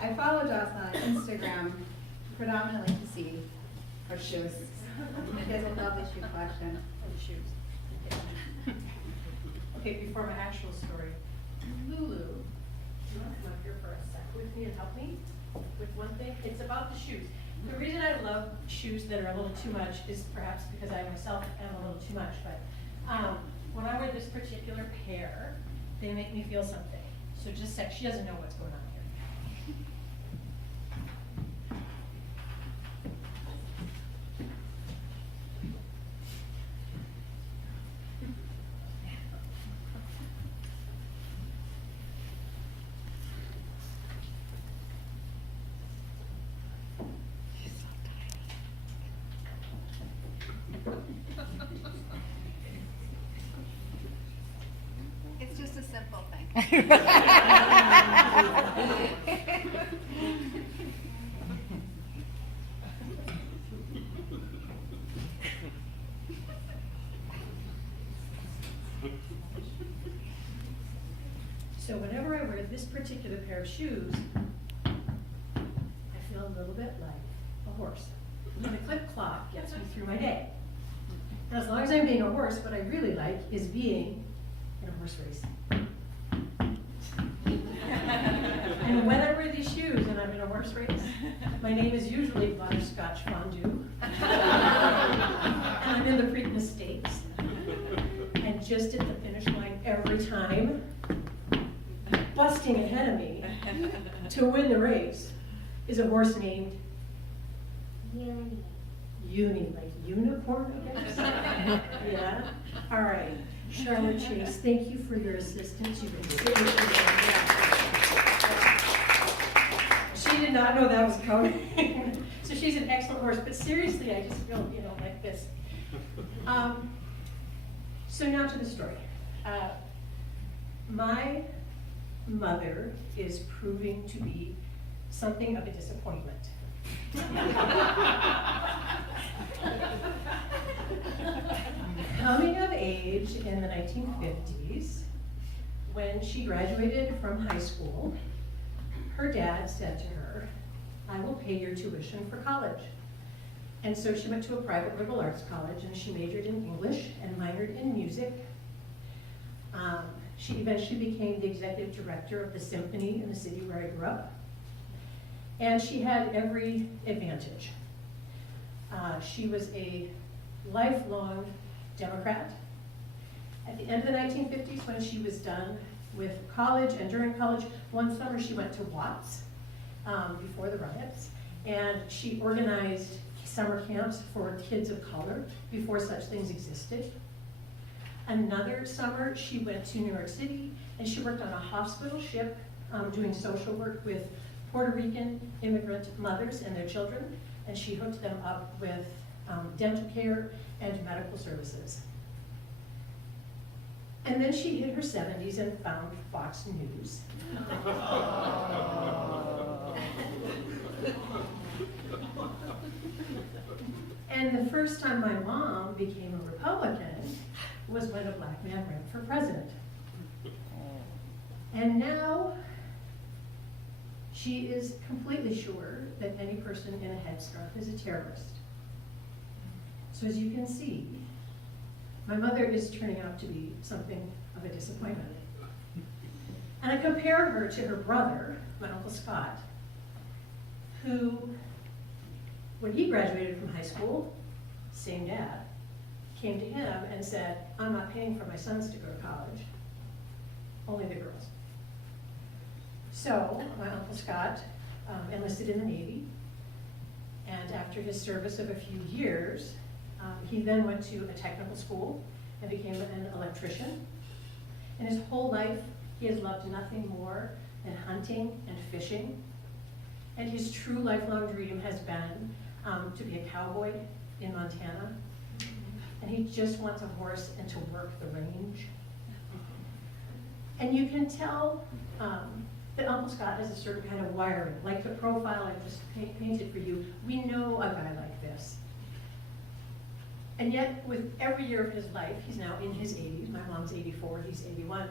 I follow Joss on Instagram predominantly to see her shoes. She has a lovely shoe collection. And shoes. Okay, before my actual story, Lulu, do you want to come up here for a sec with me and help me with one thing? It's about the shoes. The reason I love shoes that are a little too much is perhaps because I myself am a little too much, but when I wear this particular pair, they make me feel something. So just a sec, she doesn't know what's going on here. It's just a simple thing. So whenever I wear this particular pair of shoes, I feel a little bit like a horse. And the clip clop gets me through my day. And as long as I'm being a horse, what I really like is being in a horse race. And when I wear these shoes and I'm in a horse race, my name is usually Butterscotch Fondue. And I'm in the Preakness Stakes. And just at the finish line every time, busting ahead of me to win the race is a horse named Uni, like unicorn, I guess? Yeah? All right. Charlotte Chase, thank you for your assistance. You've been sitting She did not know that was coming. So she's an excellent horse, but seriously, I just feel, like this. So now to the story. My mother is proving to be something of a disappointment. Coming of age in the 1950s, when she graduated from high school, her dad said to her, "I will pay your tuition for college." And so she went to a private liberal arts college and she majored in English and minored in music. She eventually became the executive director of the symphony in the city where I grew up. And she had every advantage. She was a lifelong Democrat. At the end of the 1950s, when she was done with college and during college, one summer she went to Watts before the riots, and she organized summer camps for kids of color before such things existed. Another summer, she went to New York City and she worked on a hospital ship doing social work with Puerto Rican immigrant mothers and their children, and she hooked them up with dental care and medical services. And then she hit her 70s and found Fox News. And the first time my mom became a Republican was when a black man ran for president. And now she is completely sure that any person in a headscarf is a terrorist. So as you can see, my mother is turning out to be something of a disappointment. And I compare her to her brother, my Uncle Scott, who, when he graduated from high school, same dad, came to him and said, "I'm not paying for my sons to go to college, only the girls." So my Uncle Scott enlisted in the Navy, and after his service of a few years, he then went to a technical school and became an electrician. And his whole life, he has loved nothing more than hunting and fishing. And his true lifelong dream has been to be a cowboy in Montana. And he just wants a horse and to work the range. And you can tell that Uncle Scott has a certain kind of wiring, like the profile I just painted for you. We know a guy like this. And yet, with every year of his life, he's now in his 80s, my mom's 84, he's 81.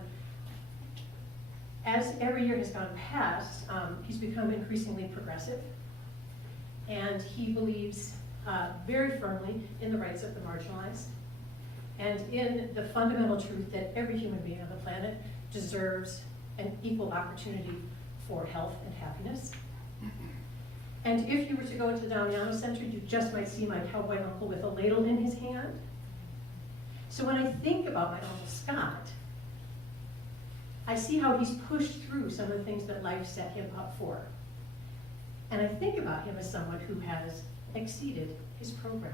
as every year has gone past, he's become increasingly progressive, and he believes very firmly in the rights of the marginalized, and in the fundamental truth that every human being on the planet deserves an equal opportunity for health and happiness. And if you were to go to the Damiano Center, you just might see my cowboy uncle with a ladle in his hand. So when I think about my Uncle Scott, I see how he's pushed through some of the things that life set him up for. And I think about him as someone who has exceeded his programming.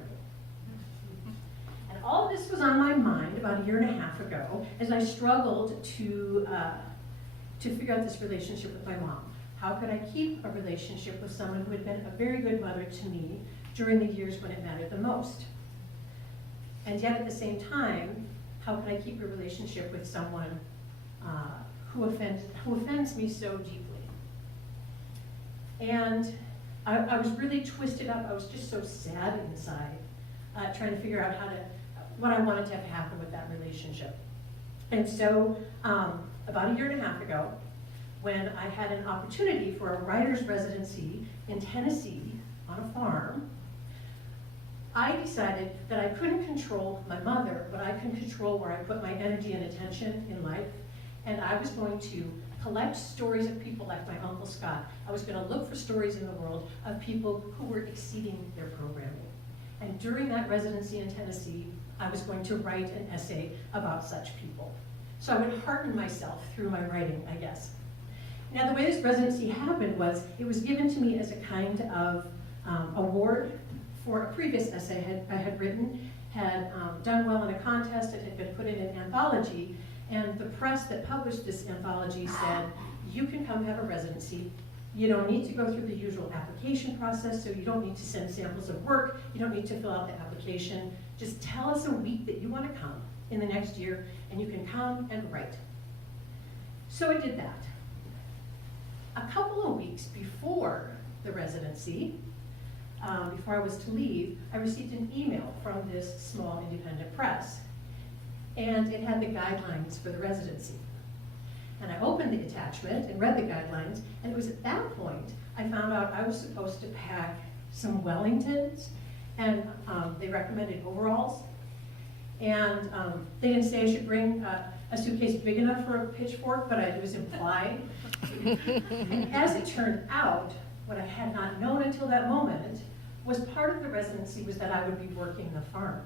And all of this was on my mind about a year and a half ago as I struggled to figure out this relationship with my mom. How could I keep a relationship with someone who had been a very good mother to me during the years when it mattered the most? And yet at the same time, how can I keep a relationship with someone who offends me so deeply? And I was really twisted up. I was just so sad inside, trying to figure out what I wanted to have happen with that relationship. And so about a year and a half ago, when I had an opportunity for a writer's residency in Tennessee on a farm, I decided that I couldn't control my mother, but I can control where I put my energy and attention in life. And I was going to collect stories of people like my Uncle Scott. I was going to look for stories in the world of people who were exceeding their programming. And during that residency in Tennessee, I was going to write an essay about such people. So I would hearten myself through my writing, I guess. Now, the way this residency happened was it was given to me as a kind of award for a previous essay I had written, had done well in a contest, it had been put in an anthology, and the press that published this anthology said, you can come have a residency. You don't need to go through the usual application process, so you don't need to send samples of work, you don't need to fill out the application. Just tell us a week that you want to come in the next year, and you can come and write. So I did that. A couple of weeks before the residency, before I was to leave, I received an email from this small independent press, and it had the guidelines for the residency. And I opened the attachment and read the guidelines, and it was at that point I found out I was supposed to pack some Wellingtons, and they recommended overalls, and they didn't say I should bring a suitcase big enough for a pitchfork, but it was implied. And as it turned out, what I had not known until that moment was part of the residency was that I would be working the farm.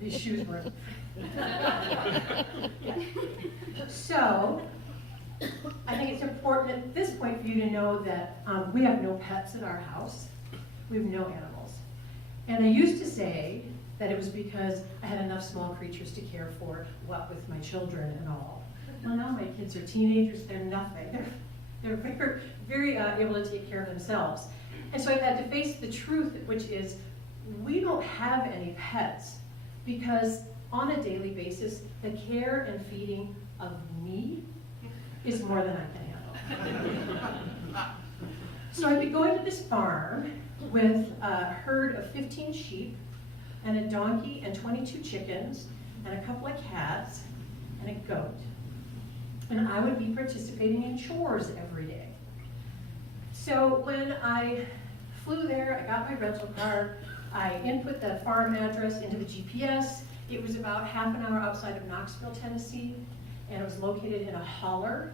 These shoes were. Yeah. So, I think it's important at this point for you to know that we have no pets at our house. We have no animals. And I used to say that it was because I had enough small creatures to care for, what with my children and all. Well, now my kids are teenagers, they're nothing. They're very, very able to take care of themselves. And so I've had to face the truth, which is we don't have any pets because on a daily basis, the care and feeding of me is more than I can handle. So I'd be going to this farm with a herd of 15 sheep and a donkey and 22 chickens and a couple of cats and a goat. And I would be participating in chores every day. So when I flew there, I got my rental car, I input the farm address into the GPS. It was about half an hour outside of Knoxville, Tennessee, and it was located in a holler.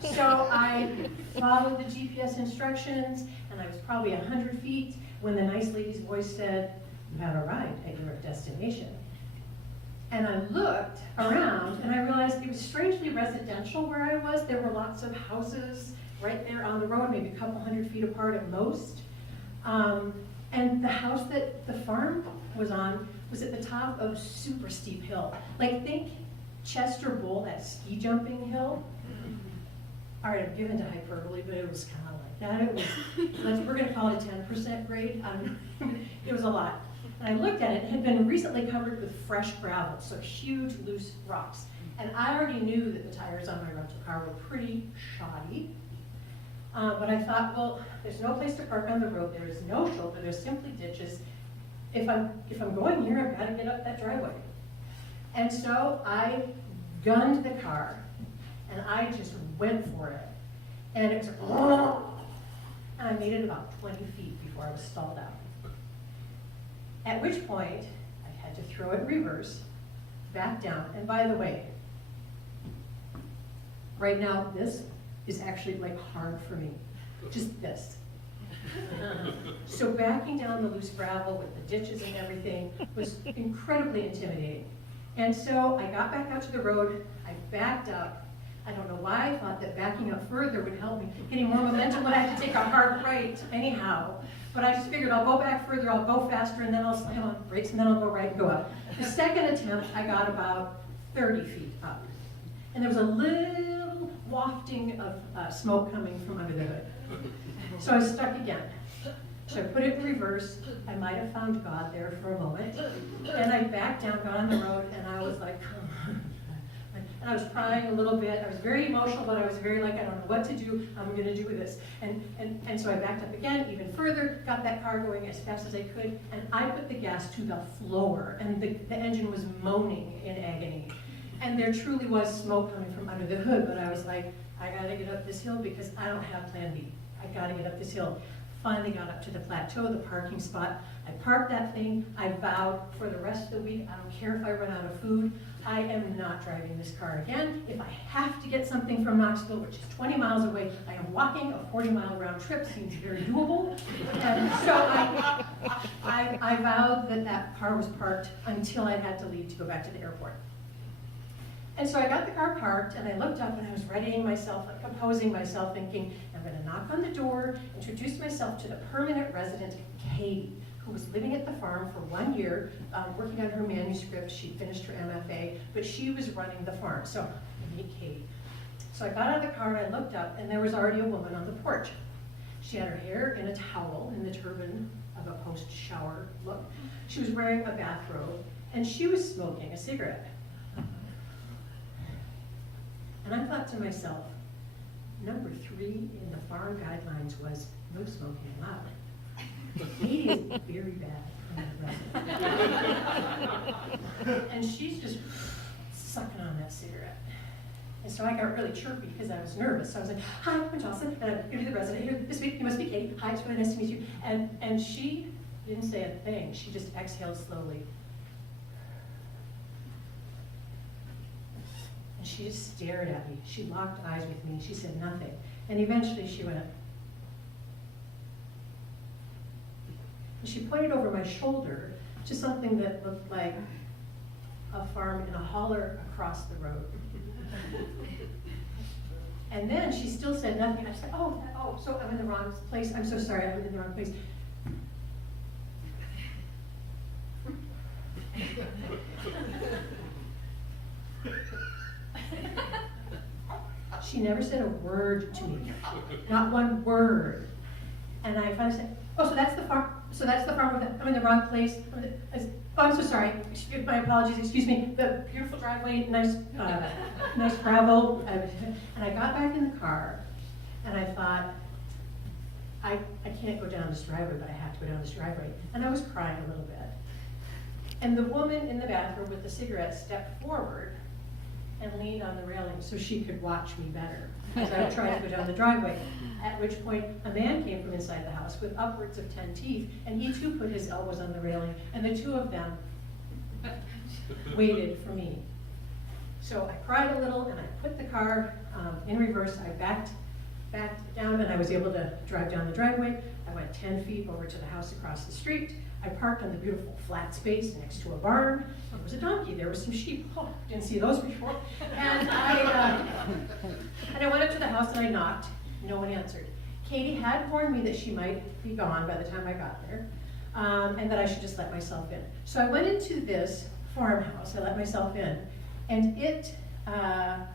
So I followed the GPS instructions, and I was probably 100 feet when the nice lady's voice said, "You have arrived at your destination." And I looked around, and I realized it was strangely residential where I was. There were lots of houses right there on the road, maybe a couple 100 feet apart at most. And the house that the farm was on was at the top of a super steep hill. Like, think Chester Bowl, that ski jumping hill. All right, I'm given to hyperbole, but it was kind of like that. It was, we're going to call it a 10% grade. It was a lot. And I looked at it, it had been recently covered with fresh gravel, so huge loose rocks. And I already knew that the tires on my rental car were pretty shoddy. But I thought, well, there's no place to park on the road, there is no shoulder, there's simply ditches. If I'm going here, I've got to get up that driveway. And so I gunned the car, and I just went for it. And it was, oh, and I made it about 20 feet before I was stalled out. At which point, I had to throw it in reverse, back down. And by the way, right now, this is actually like hard for me, just this. So backing down the loose gravel with the ditches and everything was incredibly intimidating. And so I got back out to the road, I backed up. I don't know why I thought that backing up further would help me getting more momentum when I had to take a hard right anyhow. But I just figured I'll go back further, I'll go faster, and then I'll slam on brakes, and then I'll go right and go up. The second attempt, I got about 30 feet up. And there was a little wafting of smoke coming from under the hood. So I was stuck again. So I put it in reverse. I might have found God there for a moment. And I backed down, got on the road, and I was like, come on. And I was crying a little bit. I was very emotional, but I was very like, I don't know what to do. I'm going to do this. And so I backed up again, even further, got that car going as fast as I could, and I put the gas to the floor, and the engine was moaning in agony. And there truly was smoke coming from under the hood, but I was like, I got to get up this hill because I don't have plan B. I got to get up this hill. Finally got up to the plateau, the parking spot. I parked that thing. I vowed for the rest of the week, I don't care if I run out of food, I am not driving this car again. If I have to get something from Knoxville, which is 20 miles away, I am walking. A 40-mile round trip seems very doable. And so I vowed that that car was parked until I had to leave to go back to the airport. And so I got the car parked, and I looked up, and I was readying myself, like composing myself, thinking, I'm going to knock on the door, introduce myself to the permanent resident, Katie, who was living at the farm for 1 year, working on her manuscript. She finished her MFA, but she was running the farm. So I meet Katie. So I got out of the car, and I looked up, and there was already a woman on the porch. She had her hair in a towel, in the turban of a post-shower look. She was wearing a bathrobe, and she was smoking a cigarette. And I thought to myself, number 3 in the farm guidelines was no smoking allowed. Katie is very bad. And she's just sucking on that cigarette. And so I got really chirpy because I was nervous. So I was like, hi, I'm Jocelyn, and I'm going to be the resident here this week. You must be Katie. Hi, it's really nice to meet you. And she didn't say a thing. She just exhaled slowly. She just stared at me. She locked eyes with me. She said nothing. And eventually she went. And she pointed over my shoulder to something that looked like a farm in a holler across the road. And then she still said nothing. I said, oh, so I'm in the wrong place. I'm so sorry, I'm in the wrong place. She never said a word to me, not one word. And I finally said, oh, so that's the farm. So that's the farm. I'm in the wrong place. Oh, I'm so sorry. My apologies. Excuse me. The beautiful driveway, nice gravel. And I got back in the car, and I thought, I can't go down this driveway, but I have to go down this driveway. And I was crying a little bit. And the woman in the bathroom with the cigarette stepped forward and leaned on the railing so she could watch me better as I tried to go down the driveway. At which point, a man came from inside the house with upwards of 10 teeth, and he too put his elbows on the railing, and the two of them waited for me. So I cried a little, and I put the car in reverse. I backed down, and I was able to drive down the driveway. I went 10 feet over to the house across the street. I parked on the beautiful flat space next to a barn. There was a donkey, there were some sheep. Oh, didn't see those before. And I went up to the house and I knocked. No one answered. Katie had warned me that she might be gone by the time I got there, and that I should just let myself in. So I went into this farmhouse, I let myself in, and it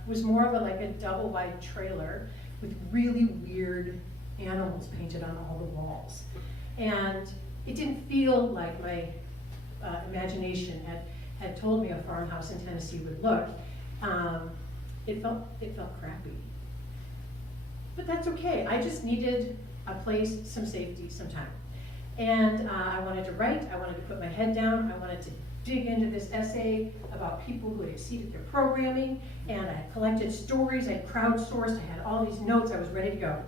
was more of like a double wide trailer with really weird animals painted on all the walls. And it didn't feel like my imagination had told me a farmhouse in Tennessee would look. It felt crappy. But that's okay. I just needed a place, some safety, some time. And I wanted to write. I wanted to put my head down. I wanted to dig into this essay about people who had exceeded their programming, and I had collected stories, I had crowdsourced, I had all these notes, I was ready to go.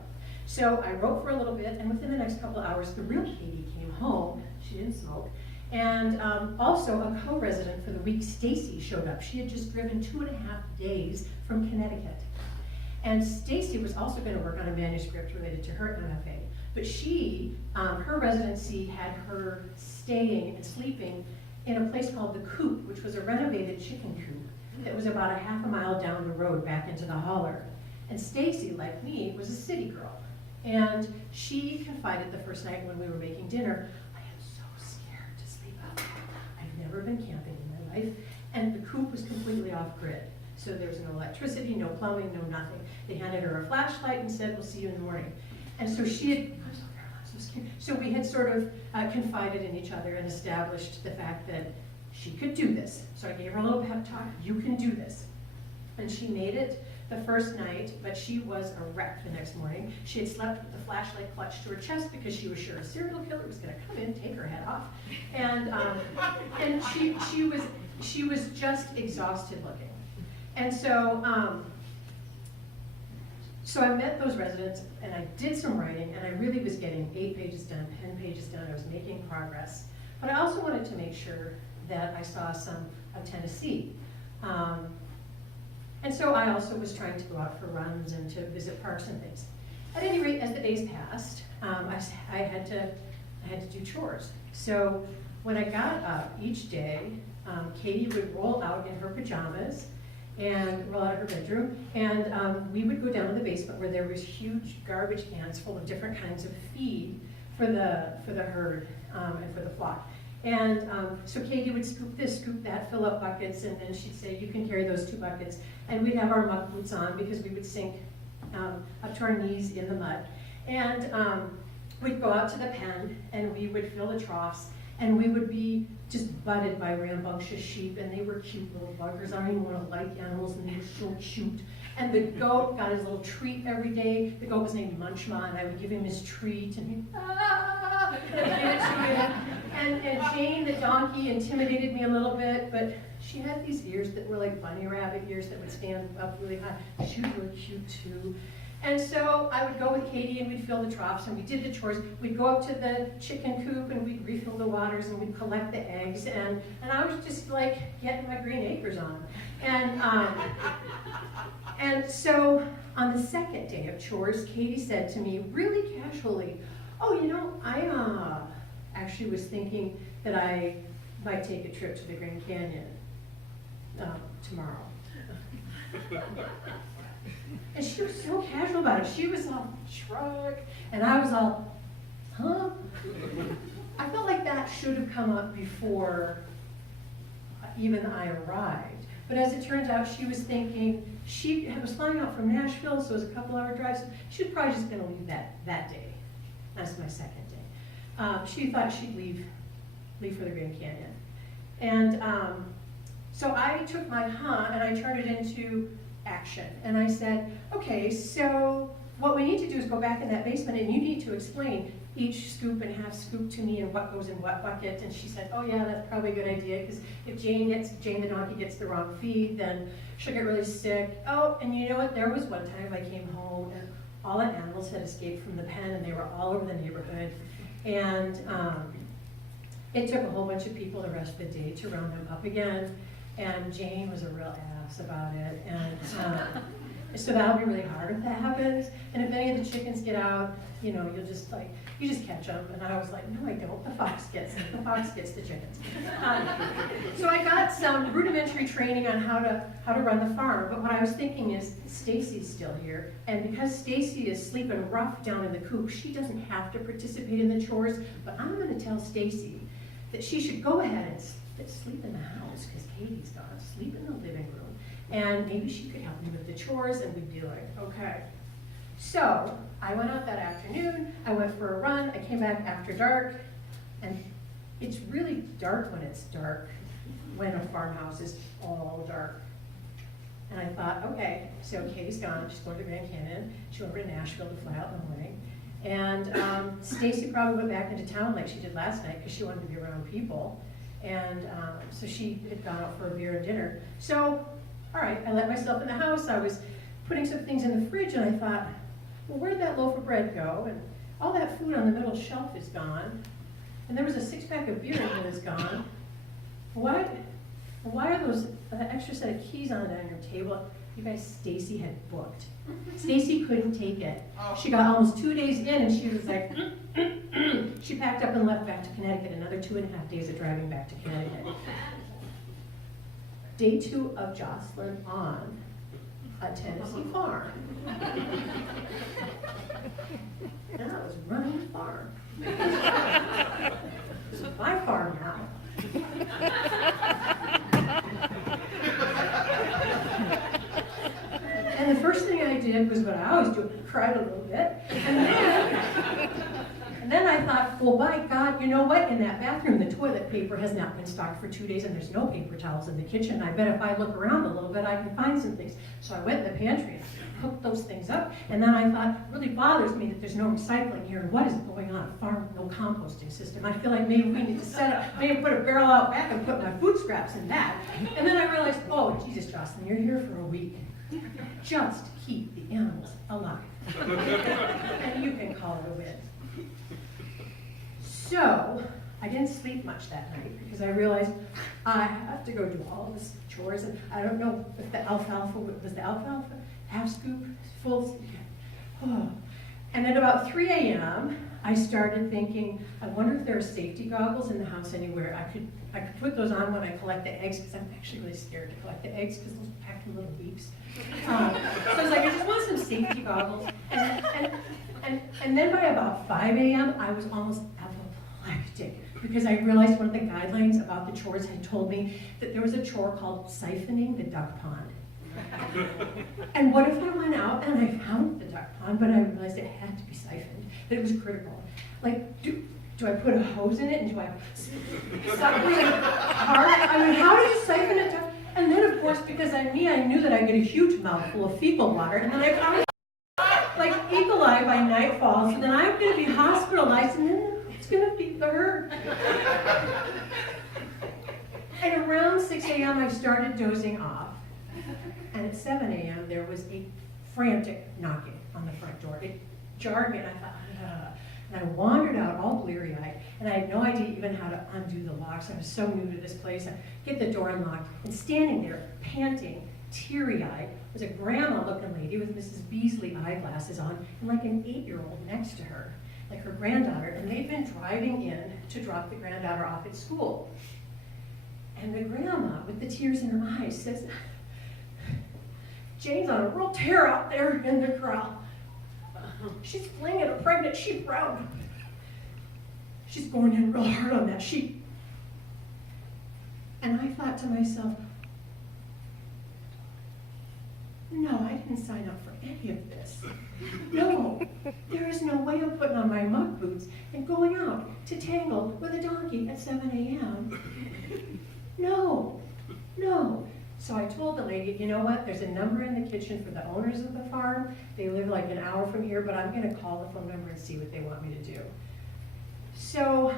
So I wrote for a little bit, and within the next couple of hours, the real Katie came home. She didn't smoke. And also a co-resident for the week, Stacy, showed up. She had just driven 2.5 days from Connecticut. And Stacy was also going to work on a manuscript related to her MFA. But she, her residency had her staying and sleeping in a place called the Coop, which was a renovated chicken coop that was about a half a mile down the road back into the holler. And Stacy, like me, was a city girl. And she confided the first night when we were making dinner, I am so scared to sleep out there. I've never been camping in my life. And the coop was completely off grid. So there was no electricity, no plumbing, no nothing. They handed her a flashlight and said, we'll see you in the morning. And so she had, I was so paralyzed, so scared. So we had sort of confided in each other and established the fact that she could do this. So I gave her a little pep talk, you can do this. And she made it the first night, but she was a wreck the next morning. She had slept with the flashlight clutched to her chest because she was sure a serial killer was going to come in, take her head off. And she was just exhausted looking. And so, so I met those residents and I did some writing, and I really was getting 8 pages done, 10 pages done. I was making progress. But I also wanted to make sure that I saw some of Tennessee. And so I also was trying to go out for runs and to visit parks and things. At any rate, as the days passed, I had to do chores. So when I got up each day, Katie would roll out in her pajamas and roll out of her bedroom, and we would go down to the basement where there was huge garbage cans full of different kinds of feed for the herd and for the flock. And so Katie would scoop this, scoop that, fill up buckets, and then she'd say, you can carry those 2 buckets. And we'd have our muck boots on because we would sink up to our knees in the mud. And we'd go out to the pen and we would fill the troughs, and we would be just butted by rambunctious sheep, and they were cute little buggers. I don't even want to like animals, and they were so cute. And the goat got his little treat every day. The goat was named Munchma, and I would give him his treat, and he'd, ah! And I'd give it to him. And Jane, the donkey, intimidated me a little bit, but she had these ears that were like bunny rabbit ears that would stand up really high. She was really cute too. And so I would go with Katie and we'd fill the troughs and we did the chores. We'd go up to the chicken coop and we'd refill the waters and we'd collect the eggs. And I was just like getting my Green Acres on. And so on the second day of chores, Katie said to me really casually, oh, you know, I actually was thinking that I might take a trip to the Grand Canyon tomorrow. And she was so casual about it. She was all shrug, and I was all, huh? I felt like that should have come up before even I arrived. But as it turns out, she was thinking, she was flying out from Nashville, so it was a couple-hour drive. So she was probably just going to leave that day. That's my second day. She thought she'd leave for the Grand Canyon. And so I took my and I turned it into action. And I said, okay, so what we need to do is go back in that basement and you need to explain each scoop and half scoop to me and what goes in what bucket. And she said, oh yeah, that's probably a good idea, because if Jane the donkey gets the wrong feed, then she'll get really sick. Oh, and you know what, there was one time I came home and all the animals had escaped from the pen and they were all over the neighborhood. And it took a whole bunch of people the rest of the day to round them up again. And Jane was a real ass about it. And so that'll be really hard if that happens. And if any of the chickens get out, you know, you just catch them. And I was like, no, I don't. The fox gets the chickens. So I got some rudimentary training on how to run the farm. But what I was thinking is, Stacy's still here, and because Stacy is sleeping rough down in the coop, she doesn't have to participate in the chores. But I'm going to tell Stacy that she should go ahead and sleep in the house, because Katie's gone. Sleep in the living room, and maybe she could help me with the chores, and we'd be like, okay. So I went out that afternoon, I went for a run, I came back after dark, and it's really dark when it's dark, when a farmhouse is all dark. And I thought, okay, so Katie's gone, she's going to the Grand Canyon, she went over to Nashville to fly out in the morning, and Stacy probably went back into town like she did last night because she wanted to be around people. And so she had gone out for a beer and dinner. So, all right, I let myself in the house. I was putting some things in the fridge, and I thought, well, where'd that loaf of bread go? And all that food on the middle shelf is gone. And there was a 6-pack of beer in here that's gone. Why are those extra set of keys on your table? You guys, Stacy had booked. Stacy couldn't take it. She got almost 2 days in, and she was like, she packed up and left back to Connecticut. Another 2.5 days of driving back to Connecticut. Day 2 of Jocelyn on a Tennessee farm. And I was running the farm. This is my farm now. And the first thing I did was what I always do, cried a little bit. And then I thought, well, by God, you know what? In that bathroom, the toilet paper has not been stocked for 2 days, and there's no paper towels in the kitchen. I bet if I look around a little bit, I can find some things. So I went in the pantry and hooked those things up. And then I thought, it really bothers me that there's no recycling here. And what is going on? A farm, no composting system. I feel like maybe we need to set up, maybe put a barrel out back and put my food scraps in that. And then I realized, oh, Jesus, Jocelyn, you're here for a week. Just to keep the animals alive. And you can call it a win. So, I didn't sleep much that night because I realized I have to go do all this chores, and I don't know if the alfalfa, was the alfalfa half scoop, full, oh. And at about 3 a.m., I started thinking, I wonder if there are safety goggles in the house anywhere. I could put those on when I collect the eggs, because I'm actually really scared to collect the eggs because those packed in little beeps. So I was like, I just want some safety goggles. And then by about 5 a.m., I was almost apoplectic because I realized one of the guidelines about the chores had told me that there was a chore called siphoning the duck pond. And what if I went out and I found the duck pond, but I realized it had to be siphoned, that it was critical. Like, do I put a hose in it, and do I suck really hard? I mean, how do you siphon a duck? And then, of course, because I knew that I'd get a huge mouthful of fecal water, and then I found like E. coli by nightfall, so then I'm going to be hospitalized, and then it's going to be the hurt. And around 6 a.m., I started dozing off. And at 7 a.m., there was a frantic knocking on the front door. It jarred me, and I thought, ugh. And I wandered out all bleary-eyed, and I had no idea even how to undo the locks. I was so new to this place. I get the door unlocked, and standing there, panting, teary-eyed, was a grandma-looking lady with Mrs. Beasley eyeglasses on, and like an 8-year-old next to her, like her granddaughter, and they'd been driving in to drop the granddaughter off at school. And the grandma, with the tears in her eyes, says, Jane's on a real tear out there in the corral. She's flinging a pregnant sheep around. She's going in real hard on that sheep. And I thought to myself, no, I didn't sign up for any of this. No, there is no way I'm putting on my muck boots and going out to tangle with a donkey at 7 a.m. No, no. So I told the lady, you know what, there's a number in the kitchen for the owners of the farm. They live like an hour from here, but I'm gonna call the phone number and see what they want me to do. So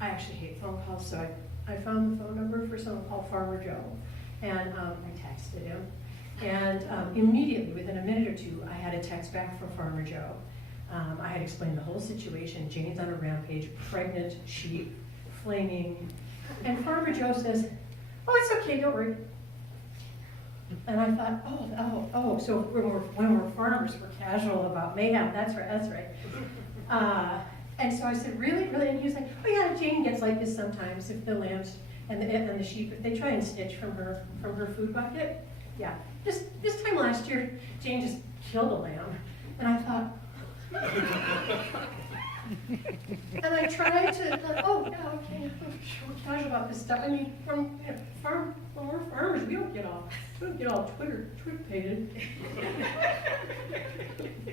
I actually hate phone calls, so I found the phone number for someone called Farmer Joe, and I texted him. And immediately, within a minute or two, I had a text back from Farmer Joe. I had explained the whole situation. Jane's on a rampage, pregnant sheep, flaming. And Farmer Joe says, oh, it's okay, don't worry. And I thought, oh, so when we're farmers, we're casual about mayhem. That's right. And so I said, really? And he was like, oh yeah, Jane gets like this sometimes if the lambs and the sheep, if they try and snitch from her food bucket. Yeah, this time last year, Jane just killed a lamb. And I thought, and I tried to, oh, yeah, okay, we're casual about this stuff. I mean, when we're farmers, we don't get all Twitter-pated.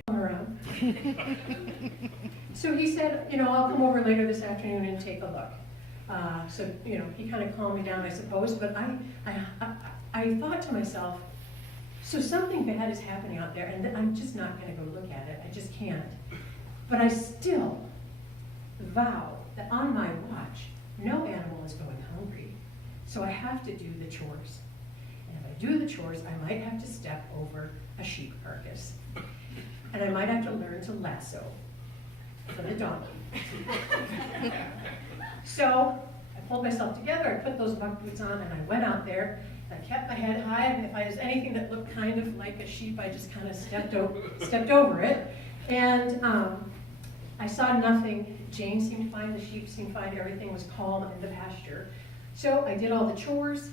Around. So he said, I'll come over later this afternoon and take a look. So, he kind of calmed me down, I suppose, but I thought to myself, so something bad is happening out there, and I'm just not going to go look at it. I just can't. But I still vow that on my watch, no animal is going hungry, so I have to do the chores. And if I do the chores, I might have to step over a sheep carcass. And I might have to learn to lasso for the donkey. So I pulled myself together, I put those buck boots on, and I went out there. I kept my head high, and if I was anything that looked kind of like a sheep, I just kind of stepped over it. And I saw nothing. Jane seemed fine, the sheep seemed fine, everything was calm in the pasture. So I did all the chores.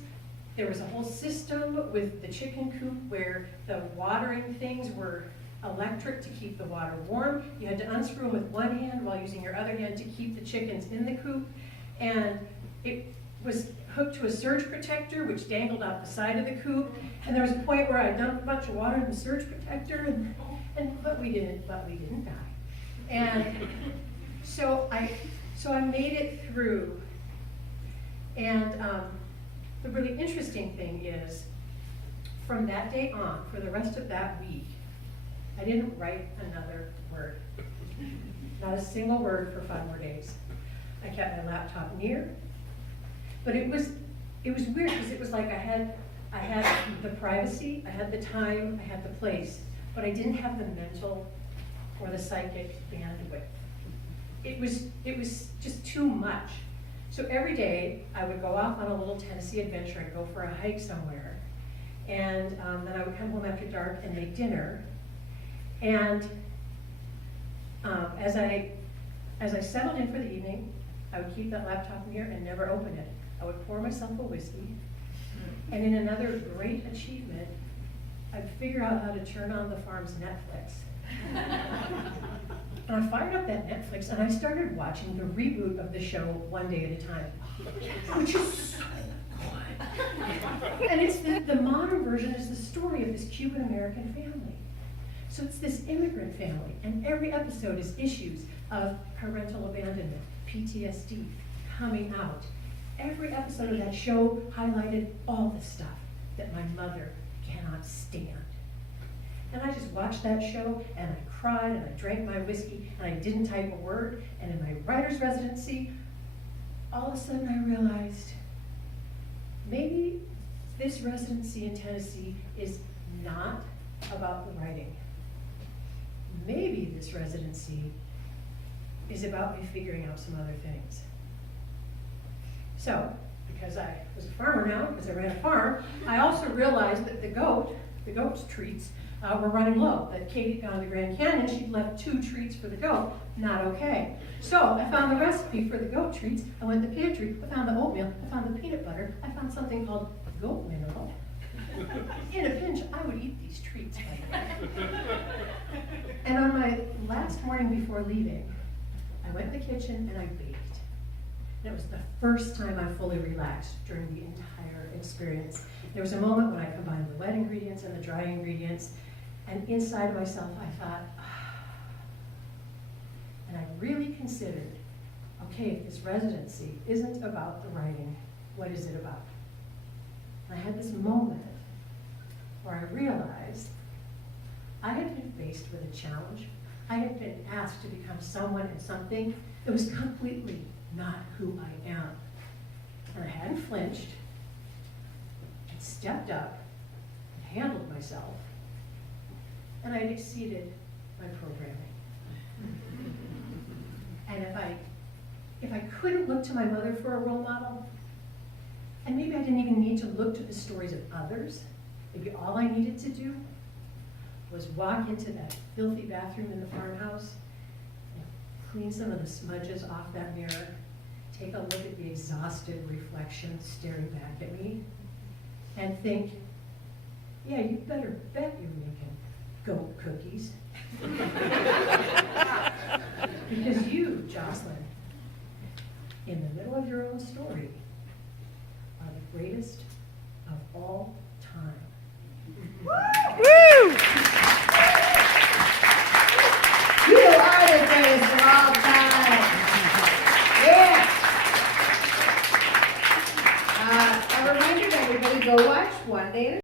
There was a whole system with the chicken coop where the watering things were electric to keep the water warm. You had to unscrew them with one hand while using your other hand to keep the chickens in the coop. And it was hooked to a surge protector which dangled out the side of the coop. And there was a point where I dumped a bunch of water in the surge protector, but we didn't die. And so I made it through. And the really interesting thing is, from that day on, for the rest of that week, I didn't write another word. Not a single word for 5 more days. I kept my laptop near, but it was weird because it was like I had the privacy, I had the time, I had the place, but I didn't have the mental or the psychic bandwidth. It was just too much. So every day I would go off on a little Tennessee adventure and go for a hike somewhere, and then I would come home after dark and make dinner. And as I settled in for the evening, I would keep that laptop near and never open it. I would pour myself a whiskey, and in another great achievement, I'd figure out how to turn on the farm's Netflix. And I fired up that Netflix and I started watching the reboot of the show One Day at a Time, which is so good. And it's the modern version is the story of this Cuban-American family. So it's this immigrant family, and every episode is issues of parental abandonment, PTSD, coming out. Every episode of that show highlighted all the stuff that my mother cannot stand. And I just watched that show, and I cried, and I drank my whiskey, and I didn't type a word. And in my writer's residency, all of a sudden I realized, maybe this residency in Tennessee is not about the writing. Maybe this residency is about me figuring out some other things. So, because I was a farmer now, because I ran a farm, I also realized that the goat's treats were running low. That Katie had gone to Grand Canyon, she'd left 2 treats for the goat, not okay. So I found the recipe for the goat treats, I went to the pantry, I found the oatmeal, I found the peanut butter, I found something called goat mineral. In a pinch, I would eat these treats. And on my last morning before leaving, I went in the kitchen and I baked. And it was the first time I fully relaxed during the entire experience. There was a moment when I combined the wet ingredients and the dry ingredients, and inside myself I thought, and I really considered, okay, if this residency isn't about the writing, what is it about? And I had this moment where I realized I had been faced with a challenge. I had been asked to become someone and something that was completely not who I am. And I hadn't flinched, and stepped up, and handled myself, and I had exceeded my programming. And if I couldn't look to my mother for a role model, and maybe I didn't even need to look to the stories of others, maybe all I needed to do was walk into that filthy bathroom in the farmhouse and clean some of the smudges off that mirror, take a look at the exhausted reflection staring back at me, and think, yeah, you better bet you're making goat cookies. Because you, Jocelyn, in the middle of your own story, are the greatest of all time. Woo! You are the greatest of all time. Yeah. A reminder to everybody, go watch One Day at a